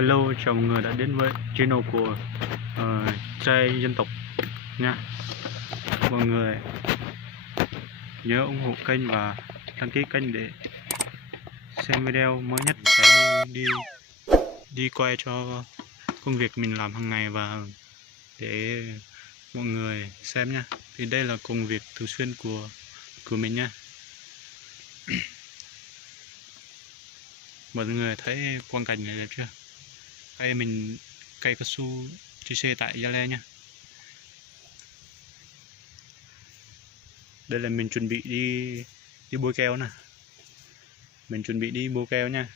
Hello, chào mọi người đã đến với channel của trai dân tộc nha. Mọi người nhớ ủng hộ kênh và đăng ký kênh để xem video mới nhất, sẽ đi quay cho công việc mình làm hàng ngày và để mọi người xem nha. Thì đây là công việc thường xuyên của mình nha. Mọi người thấy quang cảnh này đẹp chưa? Cây cao su chia sẻ tại Gia Le nha. Đây là mình chuẩn bị đi bôi keo nè. Mình chuẩn bị đi bôi keo nha.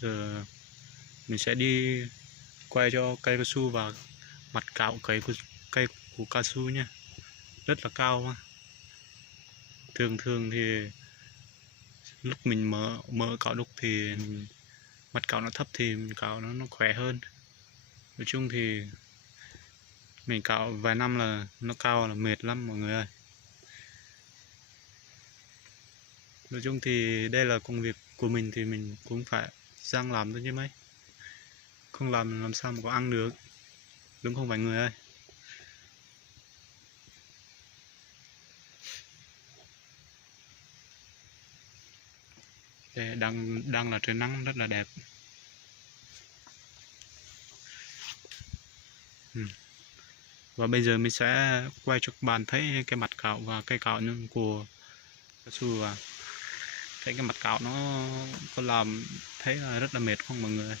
Giờ mình sẽ đi quay cho cây cao su và mặt cạo cây của cao su nha. Rất là cao mà. Thường thì lúc mình mở cạo đục thì mặt cạo nó thấp thì mình cạo nó khỏe hơn. Nói chung thì mình cạo vài năm là nó cao là mệt lắm mọi người ơi. Nói chung thì đây là công việc của mình thì mình cũng phải ráng làm thôi chứ mấy. Không làm sao mà có ăn được. Đúng không phải người ơi. Đây, đang là trời nắng rất là đẹp. Và bây giờ mình sẽ quay cho các bạn thấy cái mặt cạo và cây cạo của cao su, và thấy cái mặt cạo nó có làm thấy là rất là mệt không mọi người.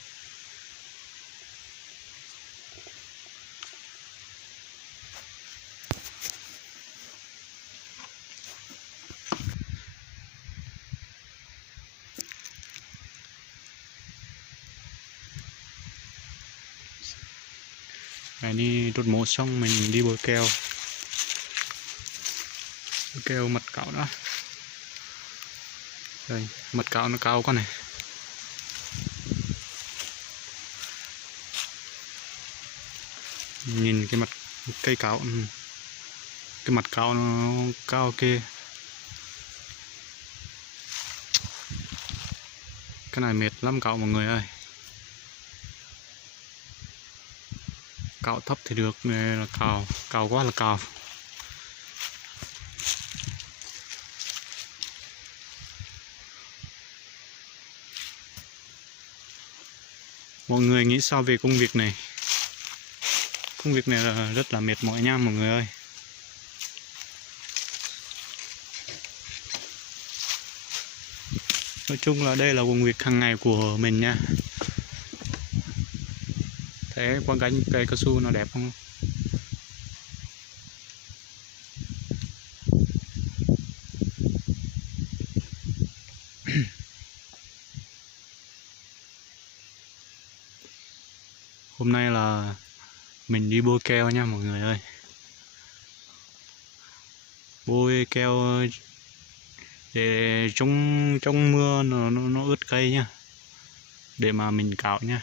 Này, đi đốt mổ xong mình đi bôi keo mặt cạo đó. Đây, mặt cạo nó cao quá này. Nhìn cái mặt cây cạo, cái mặt cạo nó cao kia. Cái này mệt lắm cạo mọi người ơi. Cạo thấp thì được, này là cạo quá là cạo. Mọi người nghĩ sao về công việc này? Công việc này là rất là mệt mỏi nha mọi người ơi. Nói chung là đây là công việc hàng ngày của mình nha. Thấy quang cảnh cây cao su nó đẹp không? Hôm nay là mình đi bôi keo nha mọi người ơi. Bôi keo để trong mưa nó ướt cây nha, để mà mình cạo nha.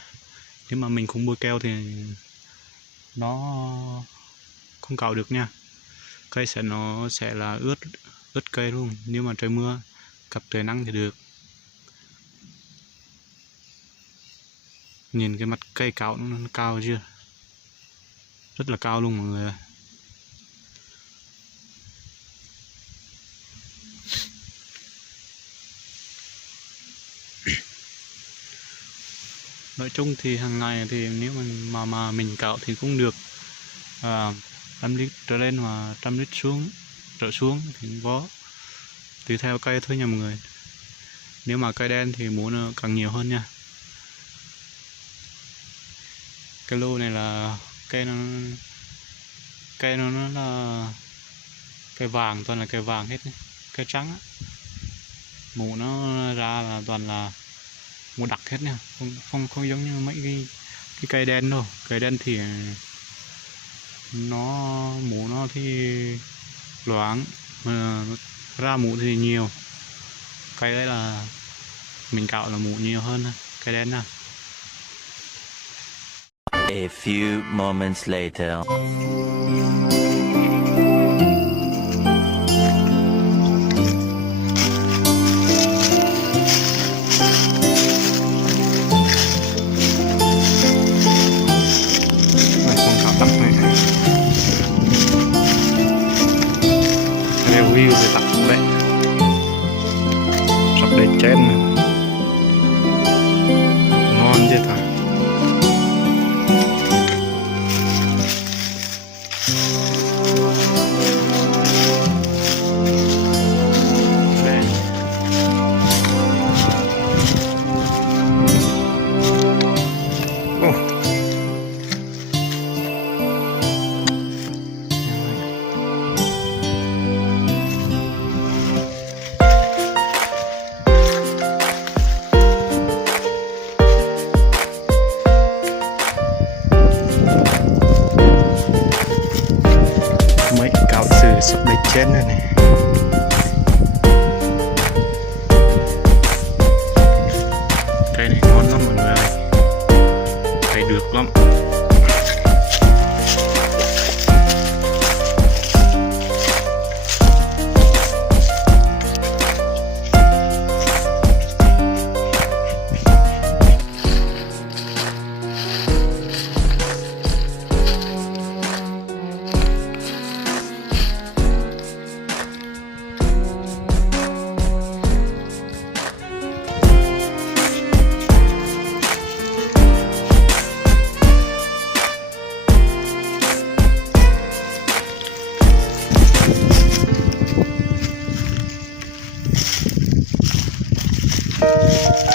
Nếu mà mình không bôi keo thì nó không cạo được nha. Cây nó sẽ là ướt cây luôn. Nếu mà trời mưa gặp trời nắng thì được. Nhìn cái mặt cây cạo nó cao chưa? Rất là cao luôn mọi người ơi. Nói chung thì hàng ngày thì nếu mà mình cạo thì cũng được 100 lít trở lên và 100 lít trở xuống thì cũng có, tùy theo cây thôi nha mọi người. Nếu mà cây đen thì muốn càng nhiều hơn nha. Cái lô này là cây nó là cây vàng, toàn là cây vàng hết, cây trắng á. Mũ nó ra là toàn là mũ đặc hết nha, không giống như mấy cái cây đen đâu. Cây đen thì mũ nó thì loãng mà ra mũ thì nhiều. Cây ấy là mình cạo là mũ nhiều hơn cây đen nè. A few moments later. sắp bị chết rồi nè. Cây này ngon lắm mọi người ơi, cây được lắm.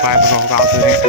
Vài vào vào thôi đấy.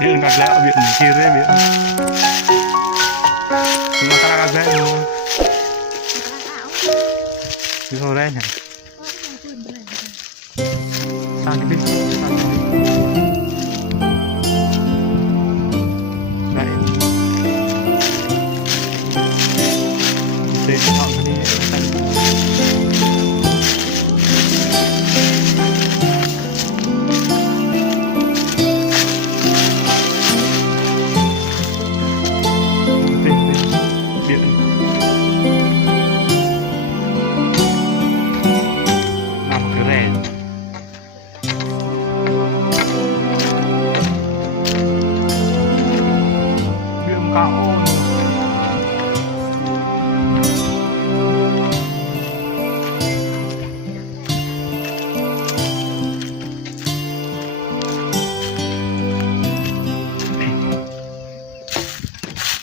Biển gạt lẹo biển kia đấy biển. Chúng ta gạt lẹo luôn. Đi vào đây này. Sang cái bên đây. Đây họ đi. Cạo